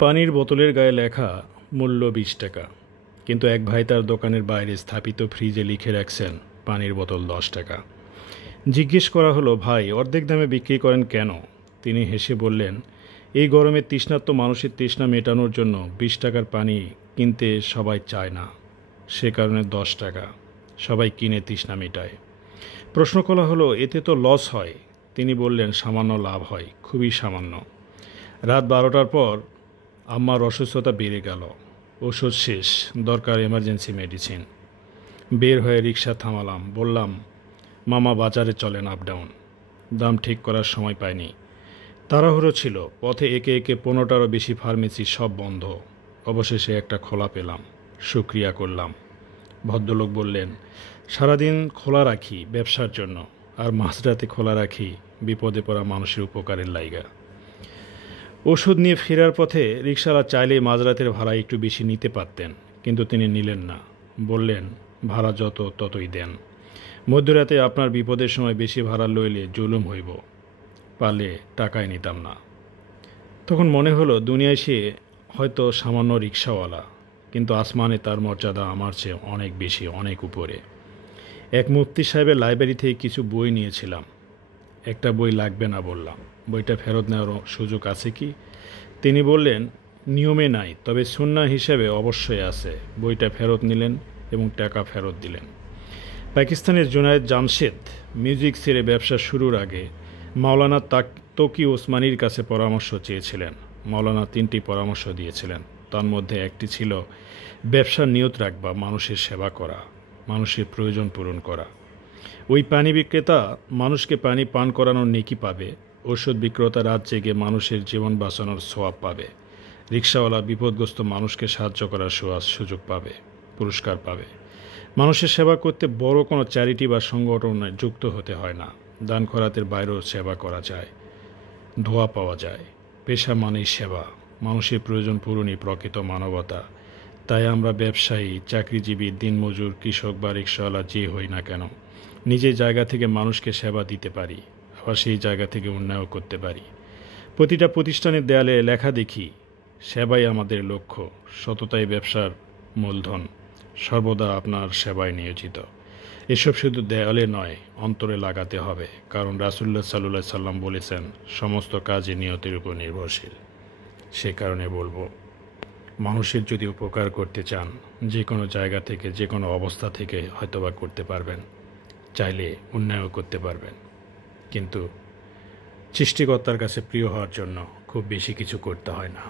পানির বোতলের গায়ে লেখা মূল্য 20 টাকা, কিন্তু এক ভাই তার দোকানের বাইরে স্থাপিত ফ্রিজে লিখে রাখছেন পানির বোতল 10 টাকা। জিজ্ঞেস করা হলো, ভাই অর্ধেক দামে বিক্রি করেন কেন? তিনি হেসে বললেন, এই গরমে তৃষ্ণার্ত মানুষের তৃষ্ণা মেটানোর জন্য 20 টাকার পানি কিনতে সবাই চায় না, সে কারণে 10 টাকা। সবাই কিনে তৃষ্ণা মেটায়। প্রশ্ন করা হলো, এতে তো লস হয়। তিনি বললেন, সামান্য লাভ হয়, খুবই সামান্য। রাত 12টার পর আম্মার অসুস্থতা বেড়ে গেল। ওষুধ শেষ, দরকার এমার্জেন্সি মেডিসিন। বের হয়ে রিক্সা থামালাম, বললাম, মামা বাজারে চলেন, আপ ডাউন। দাম ঠিক করার সময় পাইনি, তাড়াহুড়ো ছিল। পথে একে একে 15টারও বেশি ফার্মেসি, সব বন্ধ। অবশেষে একটা খোলা পেলাম, শুক্রিয়া করলাম। ভদ্রলোক বললেন, সারাদিন খোলা রাখি ব্যবসার জন্য, আর মাঝরাতে খোলা রাখি বিপদে পড়া মানুষের উপকারের লাইগা। ওষুধ নিয়ে ফেরার পথে রিকশাওয়ালা চাইলেই মাঝরাতের ভাড়া একটু বেশি নিতে পারতেন, কিন্তু তিনি নিলেন না। বললেন, ভাড়া যত ততই দেন। মধ্যরাতে আপনার বিপদের সময় বেশি ভাড়া লইলে জুলুম হইব, পারলে টাকায় নিতাম না। তখন মনে হলো, দুনিয়ায় সে হয়তো সামান্য রিকশাওয়ালা, কিন্তু আসমানে তার মর্যাদা আমার চেয়ে অনেক বেশি, অনেক উপরে। এক মুফতি সাহেবের লাইব্রেরি থেকে কিছু বই নিয়েছিলাম। একটা বই লাগবে না বললাম, বইটা ফেরত নেওয়ার সুযোগ আছে কি? তিনি বললেন, নিয়মে নাই, তবে সুন্নাহ হিসেবে অবশ্যই আছে। বইটা ফেরত নিলেন এবং টাকা ফেরত দিলেন। পাকিস্তানের জুনায়েদ জামশেদ মিউজিক ছেড়ে ব্যবসা শুরুর আগে মাওলানা তকি ওসমানীর কাছে পরামর্শ চেয়েছিলেন। মাওলানা 3টি পরামর্শ দিয়েছিলেন। তার মধ্যে একটি ছিল, ব্যবসার নিয়ত রাখবা মানুষের সেবা করা, মানুষের প্রয়োজন পূরণ করা। ওই পানি বিক্রেতা মানুষকে পানি পান করানোর নেকি পাবে, ওষুধ বিক্রেতা রাত জেগে মানুষের জীবন বাঁচানোর সোয়াব পাবে, রিকশাওয়ালা বিপদগ্রস্ত মানুষকে সাহায্য করার সুযোগ পাবে, পুরস্কার পাবে। মানুষের সেবা করতে বড় কোনো চ্যারিটি বা সংগঠনে যুক্ত হতে হয় না। দান খয়রাতের বাইরেও সেবা করা যায়, ধোয়া পাওয়া যায়। পেশা মানেই সেবা, মানুষের প্রয়োজন পূরণই প্রকৃত মানবতা। তাই আমরা ব্যবসায়ী, চাকরিজীবী, দিনমজুর, কৃষক বা রিকশাওয়ালা যে হই না কেন, নিজের জায়গা থেকে মানুষকে সেবা দিতে পারি, আবার সেই জায়গা থেকে উন্নয়ন করতে পারি। প্রতিটা প্রতিষ্ঠানের দেয়ালে লেখা দেখি, সেবাই আমাদের লক্ষ্য, সততাই ব্যবসার মূলধন, সর্বদা আপনার সেবায় নিয়োজিত। এসব শুধু দেয়ালে নয়, অন্তরে লাগাতে হবে, কারণ রাসূলুল্লাহ সাল্লাল্লাহু আলাইহি সাল্লাম বলেছেন, সমস্ত কাজই নিয়তের উপর নির্ভরশীল। সে কারণে বলবো, মানুষের যদি উপকার করতে চান, যে কোনো জায়গা থেকে, যে কোনো অবস্থা থেকে হয়তোবা করতে পারবেন, চাইলে উন্নয়ন করতে পারবেন, কিন্তু সৃষ্টিকর্তার কাছে প্রিয় হওয়ার জন্য খুব বেশি কিছু করতে হয় না।